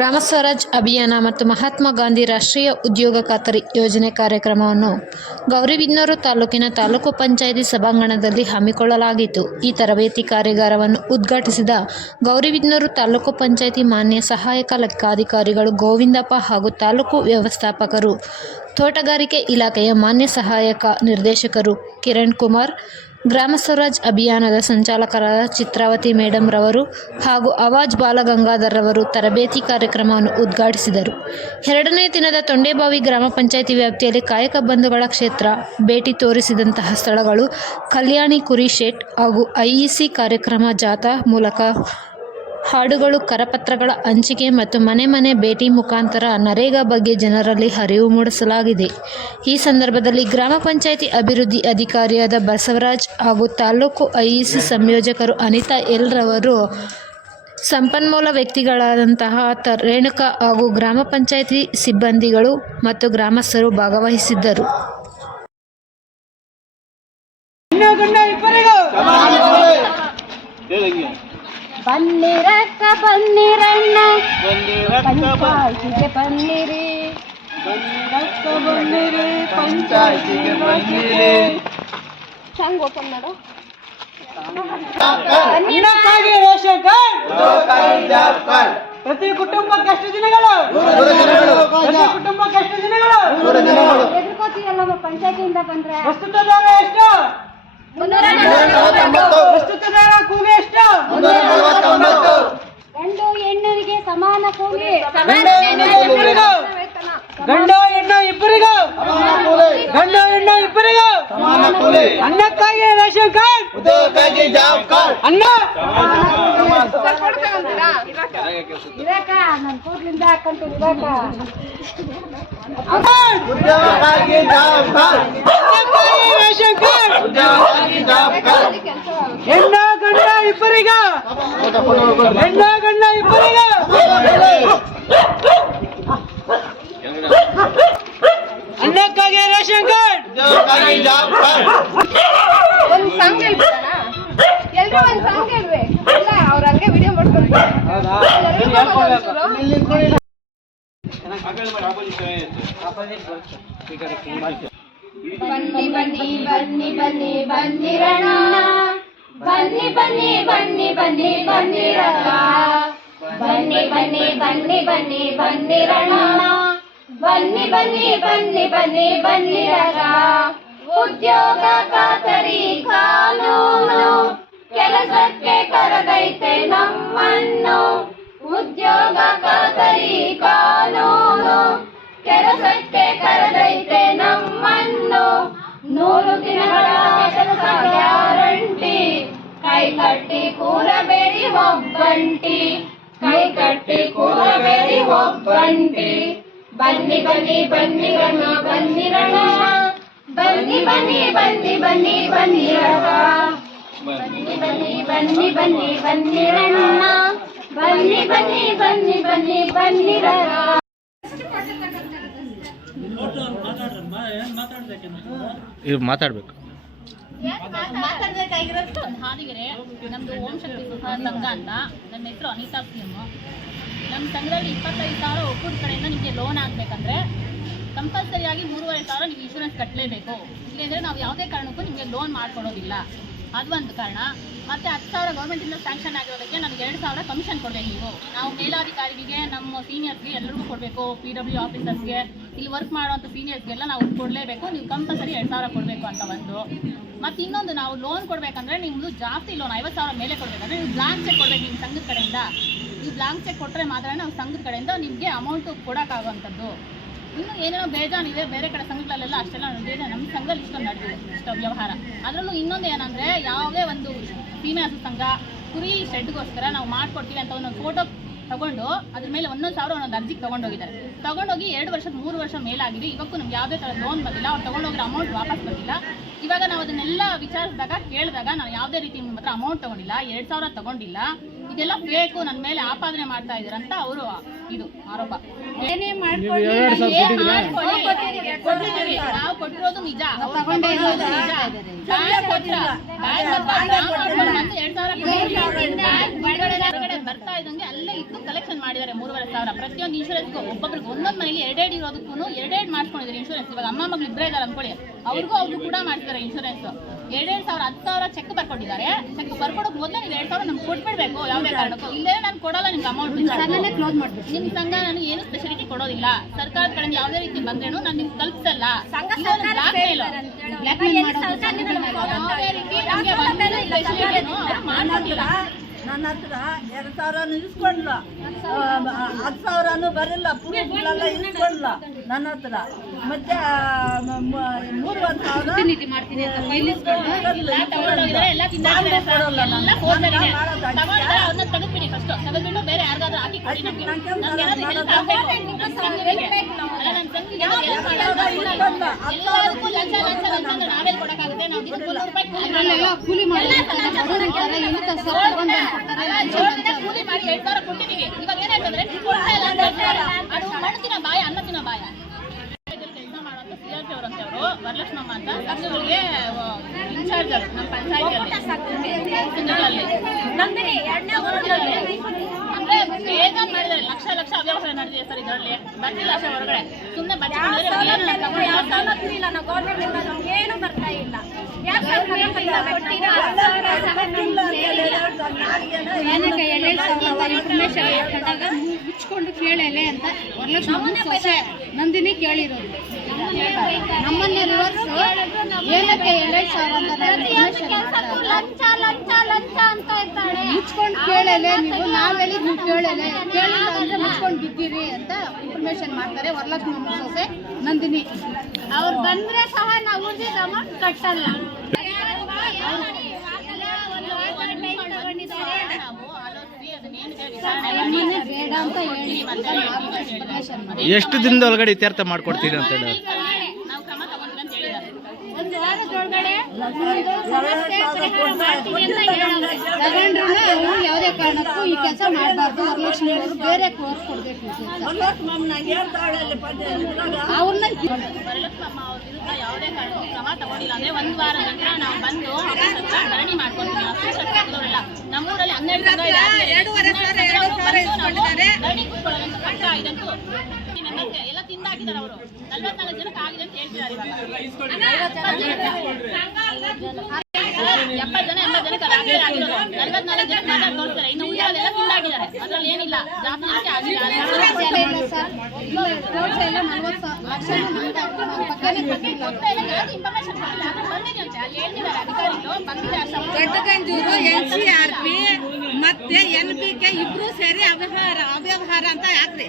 ಗ್ರಾಮ ಸ್ವರಾಜ್ ಅಭಿಯಾನ ಮತ್ತು ಮಹಾತ್ಮ ಗಾಂಧಿ ರಾಷ್ಟ್ರೀಯ ಉದ್ಯೋಗ ಖಾತರಿ ಯೋಜನೆ ಕಾರ್ಯಕ್ರಮವನ್ನು ಗೌರಿಬಿದನೂರು ತಾಲೂಕಿನ ತಾಲೂಕು ಪಂಚಾಯಿತಿ ಸಭಾಂಗಣದಲ್ಲಿ ಹಮ್ಮಿಕೊಳ್ಳಲಾಗಿತ್ತು. ಈ ತರಬೇತಿ ಕಾರ್ಯಾಗಾರವನ್ನು ಉದ್ಘಾಟಿಸಿದ ಗೌರಿಬಿದನೂರು ತಾಲೂಕು ಪಂಚಾಯಿತಿ ಮಾನ್ಯ ಸಹಾಯಕ ಲೆಕ್ಕಾಧಿಕಾರಿಗಳು ಗೋವಿಂದಪ್ಪ ಹಾಗೂ ತಾಲೂಕು ವ್ಯವಸ್ಥಾಪಕರು, ತೋಟಗಾರಿಕೆ ಇಲಾಖೆಯ ಮಾನ್ಯ ಸಹಾಯಕ ನಿರ್ದೇಶಕರು ಕಿರಣ್ ಕುಮಾರ್ ಗ್ರಾಮ ಸ್ವರಾಜ್ ಅಭಿಯಾನದ ಸಂಚಾಲಕರಾದ ಚಿತ್ರಾವತಿ ಮೇಡಂ ರವರು ಹಾಗೂ ಅವಾಜ್ ಬಾಲಗಂಗಾಧರ್ ರವರು ತರಬೇತಿ ಕಾರ್ಯಕ್ರಮವನ್ನು ಉದ್ಘಾಟಿಸಿದರು. ಎರಡನೇ ದಿನದ ತೊಂಡೆಬಾವಿ ಗ್ರಾಮ ಪಂಚಾಯಿತಿ ವ್ಯಾಪ್ತಿಯಲ್ಲಿ ಕಾಯಕ ಬಂಧುಗಳ ಕ್ಷೇತ್ರ ಭೇಟಿ ತೋರಿಸಿದಂತಹ ಸ್ಥಳಗಳು ಕಲ್ಯಾಣಿ ಕುರಿಶೆಟ್ ಹಾಗೂ ಐಇಸಿ ಕಾರ್ಯಕ್ರಮ ಜಾಥಾ ಮೂಲಕ ಹಾಡುಗಳು, ಕರಪತ್ರಗಳ ಹಂಚಿಕೆ ಮತ್ತು ಮನೆ ಮನೆ ಭೇಟಿ ಮುಖಾಂತರ ನರೇಗಾ ಬಗ್ಗೆ ಜನರಲ್ಲಿ ಅರಿವು ಮೂಡಿಸಲಾಗಿದೆ. ಈ ಸಂದರ್ಭದಲ್ಲಿ ಗ್ರಾಮ ಪಂಚಾಯಿತಿ ಅಭಿವೃದ್ಧಿ ಅಧಿಕಾರಿಯಾದ ಬಸವರಾಜ್ ಹಾಗೂ ತಾಲೂಕು ಐಇಸಿ ಸಂಯೋಜಕರು ಅನಿತಾ ಎಲ್ ರವರು ಸಂಪನ್ಮೂಲ ವ್ಯಕ್ತಿಗಳಾದಂತಹ ತ ರೇಣುಕಾ ಹಾಗೂ ಗ್ರಾಮ ಪಂಚಾಯಿತಿ ಸಿಬ್ಬಂದಿಗಳು ಮತ್ತು ಗ್ರಾಮಸ್ಥರು ಭಾಗವಹಿಸಿದ್ದರು. ಬನ್ನಿರಕ್ಕ ಬನ್ನಿರಣ್ಣ ಪಂಚಾಯಿತಿಗೆ ಬನ್ನಿರಿ ಬನ್ನಿರಕ್ಕ ಬನ್ನಿರಿ ಪಂಚಾಯಿತಿಗೆ ಬನ್ನಿರಿ ಹೆಂಗ್ ಓಪನ್ ಮಾಡು. ಅನ್ನಕ್ಕಾಗಿ ರೇಷನ್ ಕಾರ್ಡ್. ಪ್ರತಿ ಕುಟುಂಬಕ್ಕೆ ಎಷ್ಟು ದಿನಗಳು? ಪ್ರತಿ ಕುಟುಂಬಕ್ಕೆ ಎಷ್ಟು ದಿನಗಳು? ಎದುರ್ಕೋತೀಯಲ್ಲ ಪಂಚಾಯತಿಯಿಂದ ಬಂದ್ರೆ. ಪ್ರಸ್ತುತ ದರ ಎಷ್ಟು? ಪ್ರಸ್ತುತ ದರ ಕೂಲಿ ಎಷ್ಟು ಗಂಡು ಹೆಣ್ಣಿಗೆ ಸಮಾನ ಕೂಲಿ ಗಂಡು ಹೆಣ್ಣು ಇಬ್ಬರಿಗೂ. ಗಂಡ ಹೆಣ್ಣು ಇಬ್ಬರಿಗೂ. ಅನ್ನಕ್ಕಾಗಿ ರೇಷನ್ ಕಾರ್ಡ್. ಅನ್ನ ಇರಾಕ ನನ್ ಕೂಡ್ಲಿಂದ ಹಾಕಂತೀನಿ ಇರಾಕ ಅನ್ನಕ್ಕಾಗಿ ರೇಷನ್ ಕಾರ್ಡ್. ಹೆಣ್ಣ ಗಂಡ ಇಬ್ಬರಿಗ. ಹೆಣ್ಣ ಗಂಡ ಅನ್ನಕ್ಕಾಗಿ ರೇಷನ್ ಕಾರ್ಡ್? ಒಂದು ಸಾಂಗ್ ಹೇಳ್ಬಿಡಣ? ಎಲ್ರು ಒಂದ್ ಸಾಂಗ್ ಇಲ್ಲ ಅವ್ರ ಹಂಗೆ ವಿಡಿಯೋ ಮಾಡ್ಕೊಂಡು ಬನ್ನಿ ಬನ್ನಿ ಬನ್ನಿ ಬನ್ನಿ ಬನ್ನಿರಣ ಬನ್ನಿ ಬನ್ನಿ ಬನ್ನಿ ಬನ್ನಿ ಬನ್ನಿರಣ ಬನ್ನಿ ಬನ್ನಿ ಬನ್ನಿ ಬನ್ನಿ ಬನ್ನಿರಣ ಬನ್ನಿ ಬನ್ನಿ ಬನ್ನಿ ಬನ್ನಿ ಬನ್ನಿರಣ ಉದ್ಯೋಗ ಖಾತರಿ ಕಾನೂನು. ಕೆಲಸಕ್ಕೆ ಕರೆದೈತೆ ನಮ್ಮನ್ನು. ಉದ್ಯೋಗ ಖಾತರಿ ಕಾನೂನು. ಕೆಲಸಕ್ಕೆ ಕರೆದೈತೆ ನಮ್ಮನ್ನು. ನೂರು ದಿನಗಳ ಕೆಲಸ ಗ್ಯಾರಂಟಿ. ಕೈ ಕಟ್ಟಿ ಕೂರಬೇಡಿ ಒಬ್ಬಂಟಿ. ಕೈ ಕಟ್ಟಿ ಕೂರಬೇಡಿ ಒಬ್ಬಂಟಿ ಬನ್ನಿ ಬನ್ನಿ ಬನ್ನಿ ಬನ್ನಿ ಬನ್ನಿರಣ ಬನ್ನಿ ಬನ್ನಿ ಬನ್ನಿ ಬನ್ನಿ ಬನ್ನಿರಣ ಬನ್ನಿ ಬನ್ನಿ ಬನ್ನಿ ಬನ್ನಿ ಬನ್ನಿರಣ ಬನ್ನಿ ಬನ್ನಿ ಬನ್ನಿ ಬನ್ನಿ ಬನ್ನಿರಣ ಇವ್ರು ಮಾತಾಡ್ಬೇಕು ಹಾದಿಗೆರೆ ನಮ್ಮದು ಓಂ ಶಕ್ತಿ ಅಂತ. ನನ್ನ ಹೆಸರು ಅನಿತಾ ಸಿ ನಮ್ಮ ಸಂಘದಲ್ಲಿ ಇಪ್ಪತ್ತೈದು ಸಾವಿರ ಒಕ್ಕೂಟ ಕಡೆಯಿಂದ ನಿಮಗೆ ಲೋನ್ ಆಗಬೇಕಂದ್ರೆ ಕಂಪಲ್ಸರಿಯಾಗಿ ಮೂರುವರೆ ಸಾವಿರ ನೀವು ಇನ್ಶೂರೆನ್ಸ್ ಕಟ್ಟಲೇಬೇಕು ಇಲ್ಲಂದರೆ ನಾವು ಯಾವುದೇ ಕಾರಣಕ್ಕೂ ನಿಮಗೆ ಲೋನ್ ಮಾಡ್ಕೊಡೋದಿಲ್ಲ ಅದು ಒಂದು ಕಾರಣ. ಮತ್ತೆ ಹತ್ತು ಸಾವಿರ ಗೌರ್ಮೆಂಟಿಂದ ಸ್ಯಾಂಕ್ಷನ್ ಆಗಿರೋದಕ್ಕೆ ನಮ್ಗೆ ಎರಡು ಸಾವಿರ ಕಮಿಷನ್ ಕೊಡಬೇಕು ನೀವು. ನಾವು ಮೇಲಾಧಿಕಾರಿಗೆ ನಮ್ಮ ಸೀನಿಯರ್ಸ್ಗೆ ಎಲ್ಲರಿಗೂ ಕೊಡಬೇಕು. ಪಿ ಡಬ್ಲ್ಯೂ ಆಫೀಸರ್ಸ್ಗೆ ಇಲ್ಲಿ ವರ್ಕ್ ಮಾಡುವಂಥ ಸೀನಿಯರ್ಸ್ಗೆಲ್ಲ ನಾವು ಕೊಡಲೇಬೇಕು. ನೀವು ಕಂಪಲ್ಸರಿ ಎರಡು ಸಾವಿರ ಕೊಡಬೇಕು ಅಂತ ಒಂದು ಮತ್ತು ಇನ್ನೊಂದು ನಾವು ಲೋನ್ ಕೊಡಬೇಕಂದ್ರೆ ನಿಮ್ಮದು ಜಾಸ್ತಿ ಲೋನ್ ಐವತ್ತು ಸಾವಿರ ಮೇಲೆ ಕೊಡಬೇಕಂದ್ರೆ ನೀವು ಬ್ಲಾಂಕ್ ಚೆಕ್ ಕೊಡಬೇಕು ನಿಮ್ಮ ಸಂಘದ ಕಡೆಯಿಂದ. ನೀವು ಬ್ಲಾಂಕ್ ಚೆಕ್ ಕೊಟ್ಟರೆ ಮಾತ್ರ ನಾವು ಸಂಘದ ಕಡೆಯಿಂದ ನಿಮಗೆ ಅಮೌಂಟು ಕೊಡೋಕ್ಕಾಗುವಂಥದ್ದು. ಇನ್ನು ಏನೇನೋ ಬೇಜಾನಿದೆ, ಬೇರೆ ಕಡೆ ಸಂಘಗಳಲ್ಲೆಲ್ಲ ಅಷ್ಟೆಲ್ಲ ನಡೆದಿದೆ ನಮ್ಮ ಸಂಘದಲ್ಲಿ ಇಷ್ಟೊಂದು ನಡೆದಿದೆ ಇಷ್ಟು ವ್ಯವಹಾರ. ಅದರಲ್ಲೂ ಇನ್ನೊಂದು ಏನಂದರೆ ಯಾವುದೇ ಒಂದು ಸೀಮೆ ಹಸು ಸಂಘ, ಕುರಿ ಶೆಡ್ಗೋಸ್ಕರ ನಾವು ಮಾಡ್ಕೊಡ್ತೀವಿ ಅಂತ ಒಂದು ಫೋಟೋ ತಗೊಂಡು ಅದ್ರ ಮೇಲೆ ಒಂದೊಂದು ಸಾವಿರ ಒಂದೊಂದು ಅರ್ಜಿಗೆ ತೊಗೊಂಡೋಗಿದ್ದಾರೆ. ತಗೊಂಡೋಗಿ ಎರಡು ವರ್ಷದ ಮೂರು ವರ್ಷ ಮೇಲಾಗಿದೆ, ಇವಕ್ಕೂ ನಮ್ಗೆ ಯಾವುದೇ ಥರ ಲೋನ್ ಬಂದಿಲ್ಲ, ಅವ್ರು ತೊಗೊಂಡೋಗಿರೋ ಅಮೌಂಟ್ ವಾಪಸ್ ಬಂದಿಲ್ಲ. ಇವಾಗ ನಾವು ಅದನ್ನೆಲ್ಲ ವಿಚಾರಿಸಿದಾಗ ಕೇಳಿದಾಗ ನಾನು ಯಾವುದೇ ರೀತಿ ನಿಮ್ಮ ಹತ್ರ ಅಮೌಂಟ್ ತಗೊಂಡಿಲ್ಲ ಎರಡು ಸಾವಿರ ತಗೊಂಡಿಲ್ಲ ಇದೆಲ್ಲ ಬೇಕು ನನ್ನ ಮೇಲೆ ಆಪಾದನೆ ಮಾಡ್ತಾ ಇದ್ದೀರ ಅಂತ ಅವರು ಇದು ಆರೋಪ. ಏನೇ ಮಾಡ್ಕೊಳ್ಳಿ ನಾವು ಕೊಟ್ಟಿರೋದು ನಿಜ. ತಗೊಂಡಿರೋದು ನಿಜ. ಬ್ಯಾಂಕ್ ಬ್ಯಾಂಕ್ ಹತ್ರ ಎರಡ್ ಸಾವಿರ ಹೊರಗಡೆ ಬರ್ತಾ ಇದ್ದಂಗೆ ಅಲ್ಲೇ ಇದ್ದು ಕಲೆಕ್ಷನ್ ಮಾಡಿದ್ದಾರೆ ಮೂರುವರೆ ಸಾವಿರ. ಪ್ರತಿಯೊಂದು ಇನ್ಶೂರೆನ್ಸ್ಗೂ ಒಬ್ಬೊಬ್ರಿಗೆ ಒಂದೊಂದು ಮನೇಲಿ ಎರಡೆರಡು ಇರೋದಕ್ಕೂ ಎರಡೆರಡು ಮಾಡ್ಕೊಂಡಿದ್ದಾರೆ ಇನ್ಶೂರೆನ್ಸ್ ಇವಾಗ ಅಮ್ಮ ಮಗಳು ಇಬ್ಬರೇ ಇದ್ದಾರೆ ಅನ್ಕೊಳ್ಳಿ. ಅವ್ರಿಗೂ ಅವ್ರಿಗೂ ಕೂಡ ಮಾಡ್ತಿದ್ದಾರೆ ಇನ್ಶೂರೆನ್ಸ್ ಎರಡೆರಡು ಸಾವಿರ ಹತ್ತು ಸಾವಿರ ಚೆಕ್ ಬರ್ಕೊಟ್ಟಿದ್ದಾರೆ. ಚೆಕ್ ಬರ್ಕೊಡೋಕೆ ಮೊದಲು ನೀವು ಎರಡು ಸಾವಿರ ನಮ್ಗೆ ಕೊಟ್ಬಿಡ್ಬೇಕು ಯಾವುದೇ ಕಾರಣಕ್ಕೂ. ಇಲ್ಲೇ ನಾನು ಕೊಡಲ್ಲ ನಿಮ್ಗೆ ಅಮೌಂಟ್ ಕ್ಲೋಸ್ ಮಾಡ್ಬಿಟ್ಟು ನಿಮ್ಮ ಸಂಘ ನನಗೆ ಏನು ಸ್ಪೆಷಾಲಿಟಿ ಕೊಡೋದಿಲ್ಲ. ಸರ್ಕಾರದ ಕಡೆಯಿಂದ ಯಾವುದೇ ರೀತಿ ಬಂದ್ರೆ ನಾನು ನಿಮ್ಗೆ ತಲುಪಿಸಲ್ಲ. ಯಾವುದೇ ರೀತಿ ನನ್ನ ಹತ್ರ ಎರಡು ಸಾವಿರ ಇಸ್ಕೊಂಡ್ಲ. ಹತ್ತು ಸಾವಿರನೂ ಬರಲ್ಲ. ಪುರುಷಗಳೆಲ್ಲ ಇಸ್ಕೊಂಡ್ಲ. ನನ್ನ ಹತ್ರ. ಮತ್ತೆ ಆ, ಮ- ಮ- ಮೂರುವರೆ ಸಾವಿರ ಎಲ್ಲ ತಗೊಂಡೋಗಿದ್ದಾರೆ ಎಲ್ಲ ತಿಂದಾಕಿದ್ದಾರೆ ಸರ್ ಎಲ್ಲ ಫೋನ್ದಲ್ಲಿದೆ ತಗೊಂಡಿದ್ದಾರೆ ಅವ್ರನ್ನ ತೆಗೆದ್ಬಿಡಿ ಫಸ್ಟ್ ತೆಗೆದ್ಬಿಟ್ಟು ಬೇರೆ ಯಾರಿಗಾದ್ರೂ ಹಾಕಿ ಕೊಡಿ ನಮಗೆ. ನಮ್ಗೆ ಏನಾದ್ರು ಹೆಲ್ಪ್ ಆಗಬೇಕು? ನಮ್ಮ ಸಂಘಕ್ಕೆ ಅಲ್ಲ ನಮ್ಮ ಸಂಘಕ್ಕೆ ಏನಾದ್ರು ಹೆಲ್ಪ್ ಮಾಡೋದು ಎಲ್ಲದಕ್ಕೂ ಲಂಚ ಲಂಚ ಲಂಚ ಅಂದ್ರೆ ನಾವೇ ಕೊಡಕ್ಕಾಗುತ್ತೆ. ನಾವು ದಿನಕ್ಕೆ ಮುನ್ನೂರು ರೂಪಾಯಿ ಕೂಲಿ ಮಾಡಿ ಕೂಲಿ ಮಾಡಿ. ಎರಡ್ ಸಾವಿರ ಕೊಟ್ಟಿದ್ದೀವಿ ಇವಾಗ ಏನ್ ಹೇಳ್ತಂದ್ರೆ ನೀವು ಕೊಡ್ತಾ ಇಲ್ಲ ಅಂತ ಹೇಳ್ತಾರೆ. ಅದು ಮಣ್ಣು ಬಾಯ ಅನ್ನ ತಿನ್ನೋ ಬಾಯ ಕೆಲಸ ಮಾಡುವಂತ ಸಿ ಆರ್ ಪಿ ಅವರಂತವರು ವರಲಕ್ಷ್ಮಮ್ಮ ಅಂತ. ಸಂಘಗಳಿಗೆ ಇನ್ಚಾರ್ಜ್ ಅವರು ನಮ್ಮ ಪಂಚಾಯತಿಯಲ್ಲಿ ಅಂದ್ರೆ ಬೇಗ ಮಾಡಿದ್ರೆ ಲಕ್ಷ ಲಕ್ಷ ಅವ್ಯವಹಾರ ನಡೆದಿದೆ ಸರ್ ಇದರಲ್ಲಿ. ಬರ್ತಿಲ್ಲ ಅಷ್ಟೇ ಹೊರಗಡೆ. ಸುಮ್ಮನೆ ಏನು ಬರ್ತಾ ಇಲ್ಲ. ಇನ್ಫಾರ್ಮೇಶನ್ ಹಾಕೊಂಡಾಗ ಮುಚ್ಕೊಂಡು ಕೇಳಲೆ ಅಂತ ವರಲಕ್ಷ್ಮಿ ಸೊಸೆ ನಂದಿನಿ ಕೇಳಿರೋದು ನಮ್ಮನ್ನೇ ರಿವರ್ಸ್ ಏನಕ್ಕೆ ಎರಡೆರಡು ಸಾವಿರ ಮುಚ್ಕೊಂಡು ಕೇಳಲೆ ನೀವು ನಾವೆಲ್ಲಿ ನೀವು ಕೇಳಲೆ ಕೇಳಿಲ್ಲ ಅಂದ್ರೆ ಮುಚ್ಕೊಂಡು ಬಿದ್ದೀರಿ ಅಂತ ಇನ್ಫಾರ್ಮೇಶನ್ ಮಾಡ್ತಾರೆ ವರಲಕ್ಷ್ಮಿ ಸೊಸೆ ನಂದಿನಿ ಅವ್ರು ಬಂದ್ರೆ ಸಹ ನಾವು ಉಳಿದ ಅಮೌಂಟ್ ಕಟ್ಟಲ್ಲ ಎಷ್ಟು ದಿನದ ಒಳಗಡೆ ಇತ್ಯರ್ಥ ಮಾಡ್ಕೊಡ್ತೀರಿ ಅಂತ ಹೇಳಿ. ತಗೊಂಡ್ರು ಅವ್ರು ಯಾವುದೇ ಕಾರಣಕ್ಕೂ ಈ ಕೆಲಸ ಮಾಡಬಾರ್ದು ವರಲಕ್ಷ್ಮಿ ಅವರು ಬೇರೆ ಕೋರ್ಸ್ ಕೊಡ್ಬೇಕು. ಅವ್ರನ್ನ ವರಲಕ್ಷ್ಮಮ್ಮ ಅವ್ರ ವಿರುದ್ಧ ಯಾವುದೇ ಕಾರಣಕ್ಕೂ ಕ್ರಮ ತಗೊಂಡಿಲ್ಲ ಅಂದ್ರೆ ಒಂದು ವಾರ ನಂತರ ನಾವು ಬಂದು ಧರಣಿ ಹತ್ರ ತೆಗೆದವರೆಲ್ಲ ನಮ್ಮೂರಲ್ಲಿ ಹನ್ನೆರಡು ಧರಣಿ ಕೂತ್ಕೊಳ್ಳೋದಂತೂ ಪಕ್ಕ ಇದಂತೂ ತಿಂದಾಕಿದ್ದಾರೆ ಅವರು. ನಲ್ವತ್ನಾಲ್ಕು ಜನಕ್ಕೆ ಆಗಿದೆ ಅಂತ ಹೇಳ್ತಿದ್ದಾರೆ ಎಪ್ಪತ್ತು ಜನ ಎಂಬತ್ತು ಆಗಿರೋದು. ನಲ್ವತ್ನಾಲ್ಕು ಇನ್ನು ಉಳಿಯೋದೆಲ್ಲ ಅದ್ರಲ್ಲಿ ಏನಿಲ್ಲ. ಆಗಿಲ್ಲ ಇನ್ಫಾರ್ಮೇಶನ್ ಅಲ್ಲಿ ಹೇಳ್ತಿದ್ದಾರೆ ಅಧಿಕಾರಿಗಳು. ಎನ್ ಸಿ ಆರ್ ಪಿ ಮತ್ತೆ ಎನ್ ಪಿ ಕೆ ಇಬ್ರು ಸೇರಿ ಅವ್ಯವಹಾರ ಅವ್ಯವಹಾರ ಅಂತ ಹಾಕ್ರಿ